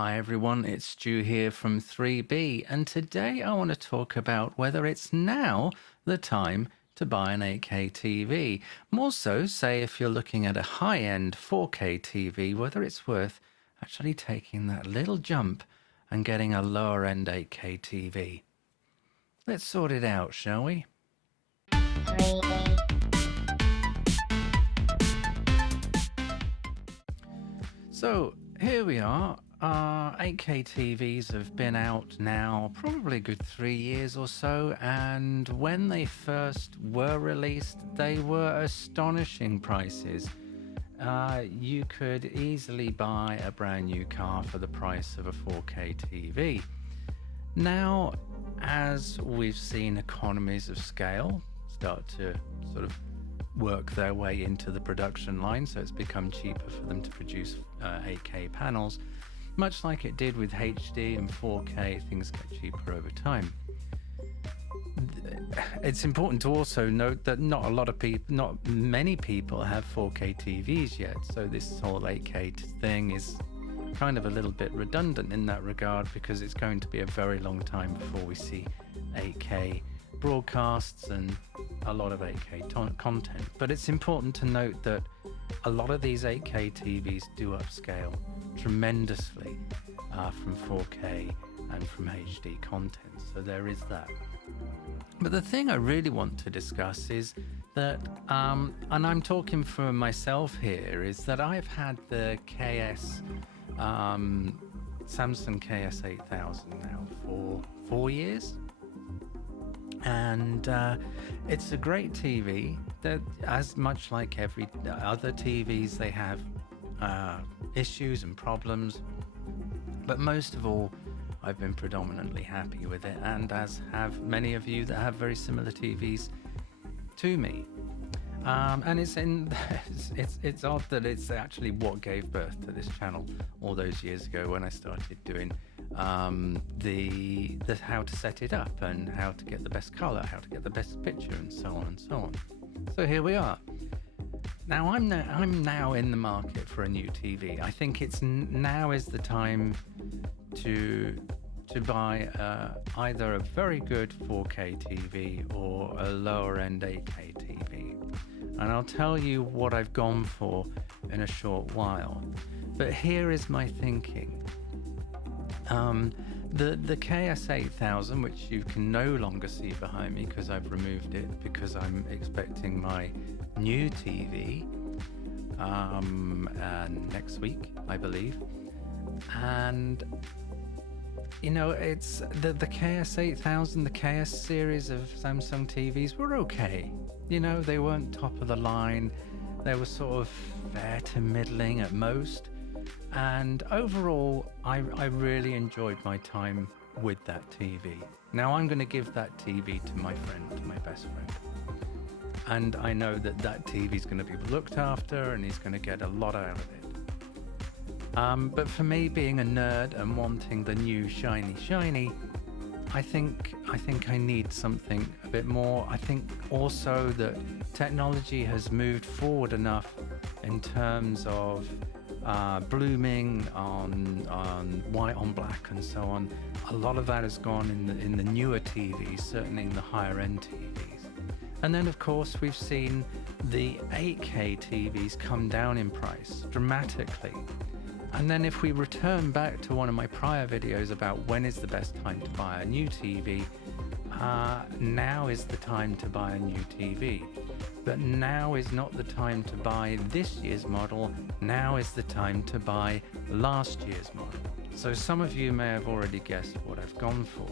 Hi everyone, it's Stu here from 3B, and today I want to talk about whether it's now the time to buy an 8K TV. More so, say if you're looking at a high-end 4K TV, whether it's worth actually taking that little jump and getting a lower-end 8K TV. Let's sort it out, shall we? So here we are. 8K TVs have been out now probably a good 3 years or so, and when they first were released, they were astonishing prices. You could easily buy a brand new car for the price of a 4K TV. Now, as we've seen economies of scale start to sort of work their way into the production line, so it's become cheaper for them to produce 8K panels. Much like it did with HD and 4K, things get cheaper over time. It's important to also note that not many people have 4K TVs yet, so this whole 8K thing is kind of a little bit redundant in that regard, because it's going to be a very long time before we see 8K broadcasts and a lot of 8K content. But it's important to note that a lot of these 8K TVs do upscale tremendously from 4K and from HD content, so there is that. But the thing I really want to discuss is that, and I'm talking for myself here, is that I've had the Samsung KS8000 now for 4 years. And it's a great TV that, as much like every other TVs, they have issues and problems, but most of all, I've been predominantly happy with it, and as have many of you that have very similar TVs to me. And it's odd that it's actually what gave birth to this channel all those years ago when I started doing the how to set it up and how to get the best color, how to get the best picture, and so on and so on. So here we are. Now I'm now in the market for a new TV. I think now is the time to buy either a very good 4K TV or a lower end 8K TV. And I'll tell you what I've gone for in a short while. But here is my thinking. The KS8000, which you can no longer see behind me because I've removed it because I'm expecting my new TV next week, I believe. And you know, it's the KS8000, the KS series of Samsung TVs were okay. You know, they weren't top of the line. They were sort of fair to middling at most. And overall, I really enjoyed my time with that TV. Now I'm going to give that TV to my friend, to my best friend. And I know that that TV is going to be looked after and he's going to get a lot out of it. But for me, being a nerd and wanting the new shiny, I think I need something a bit more. I think also that technology has moved forward enough in terms of blooming on white on black and so on. A lot of that has gone in the newer TVs, certainly in the higher end TVs. And then of course we've seen the 8K TVs come down in price dramatically. And then if we return back to one of my prior videos about when is the best time to buy a new TV, now is the time to buy a new TV. But now is not the time to buy this year's model, now is the time to buy last year's model. So some of you may have already guessed what I've gone for.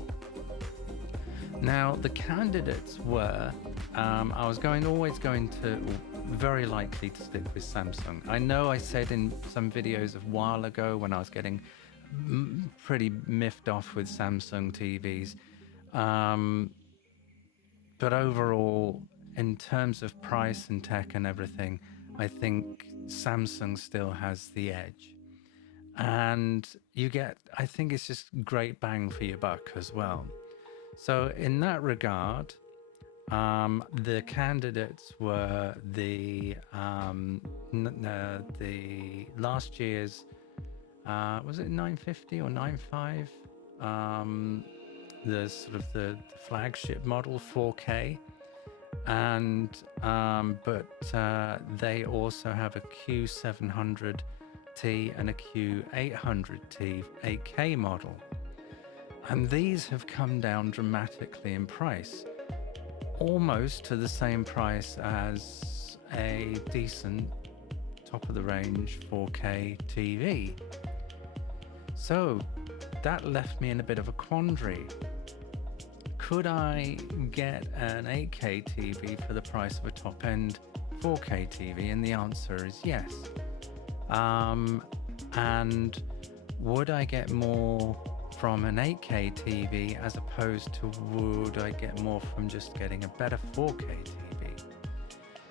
Now the candidates were, I was always going to, very likely to stick with Samsung. I know I said in some videos a while ago when I was getting pretty miffed off with Samsung TVs, but overall, in terms of price and tech and everything, I think Samsung still has the edge. And you get, I think it's just great bang for your buck as well. So in that regard, the candidates were the last year's Was it 950 or 95? The sort of the flagship model 4K, and but they also have a Q700T and a Q800T 8K model, and these have come down dramatically in price, almost to the same price as a decent top of the range 4K TV. So that left me in a bit of a quandary. Could I get an 8K TV for the price of a top-end 4K TV? And the answer is yes. And would I get more from an 8K TV as opposed to would I get more from just getting a better 4K TV?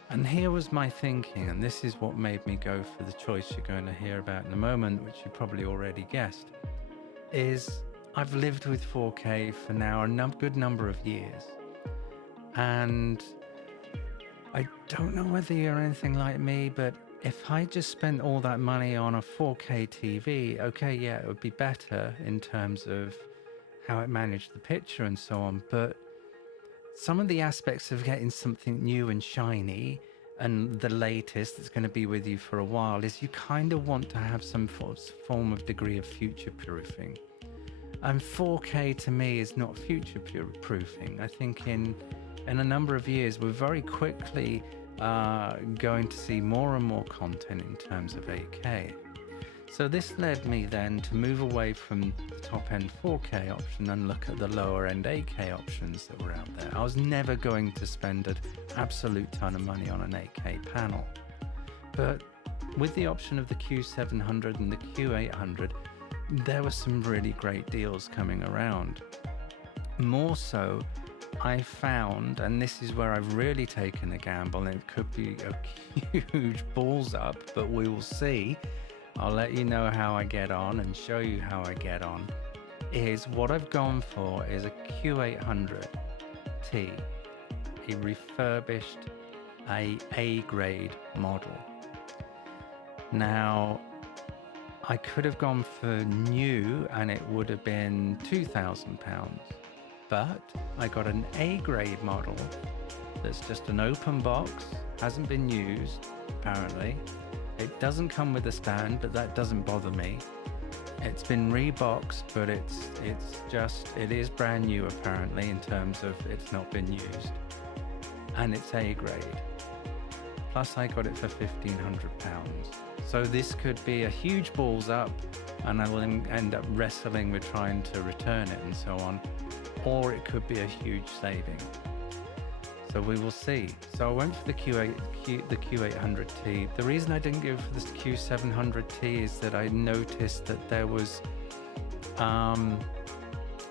And here was my thinking, and this is what made me go for the choice you're going to hear about in a moment, which you probably already guessed, is I've lived with 4K for now a good number of years, and I don't know whether you're anything like me, but if I just spent all that money on a 4K TV, okay, yeah, it would be better in terms of how it managed the picture and so on, but some of the aspects of getting something new and shiny and the latest that's going to be with you for a while is you kind of want to have some form of degree of future proofing. And 4K to me is not future proofing. I think in a number of years, we're very quickly going to see more and more content in terms of 8K. So this led me then to move away from the top end 4K option and look at the lower end 8K options that were out there. I was never going to spend an absolute ton of money on an 8K panel. But with the option of the Q700 and the Q800, there were some really great deals coming around. More so, I found, and this is where I've really taken a gamble, and it could be a huge balls up, but we will see. I'll let you know how I get on and show you how I get on. Is what I've gone for is a Q800T, a refurbished A grade model. Now, I could have gone for new and it would have been £2,000, but I got an A grade model that's just an open box, hasn't been used apparently. It doesn't come with a stand, but that doesn't bother me. It's been reboxed, but it is brand new apparently in terms of it's not been used, and it's A grade. Plus I got it for £1,500. So this could be a huge balls up and I will end up wrestling with trying to return it and so on, or it could be a huge saving. So we will see. So I went for the Q800T. The reason I didn't go for the Q700T is that I noticed that there was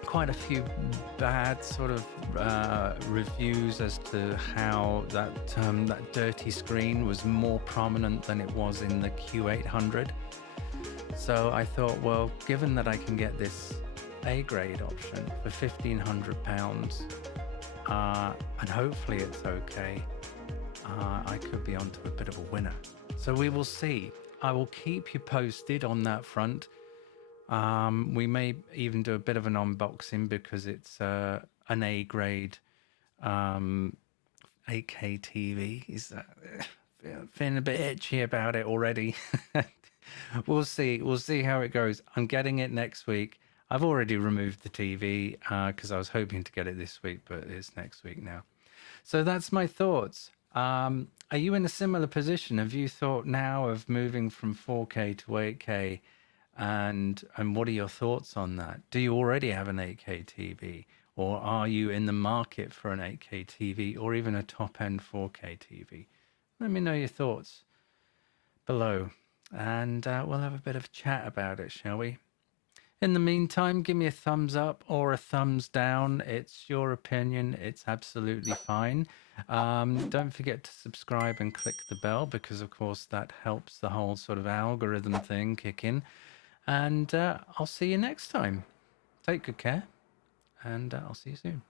quite a few bad sort of reviews as to how that dirty screen was more prominent than it was in the Q800. So I thought, well, given that I can get this A grade option for £1,500, and hopefully it's okay, I could be onto a bit of a winner. So we will see. I will keep you posted on that front. We may even do a bit of an unboxing because it's an A grade 8K TV. Is that feeling a bit itchy about it already? We'll see. We'll see how it goes. I'm getting it next week. I've already removed the TV because I was hoping to get it this week, but it's next week now. So that's my thoughts. Are you in a similar position? Have you thought now of moving from 4K to 8K? And what are your thoughts on that? Do you already have an 8K TV? Or are you in the market for an 8K TV or even a top-end 4K TV? Let me know your thoughts below. And we'll have a bit of a chat about it, shall we? In the meantime, give me a thumbs up or a thumbs down. It's your opinion. It's absolutely fine. Don't forget to subscribe and click the bell because, of course, that helps the whole sort of algorithm thing kick in. And I'll see you next time. Take good care, and I'll see you soon.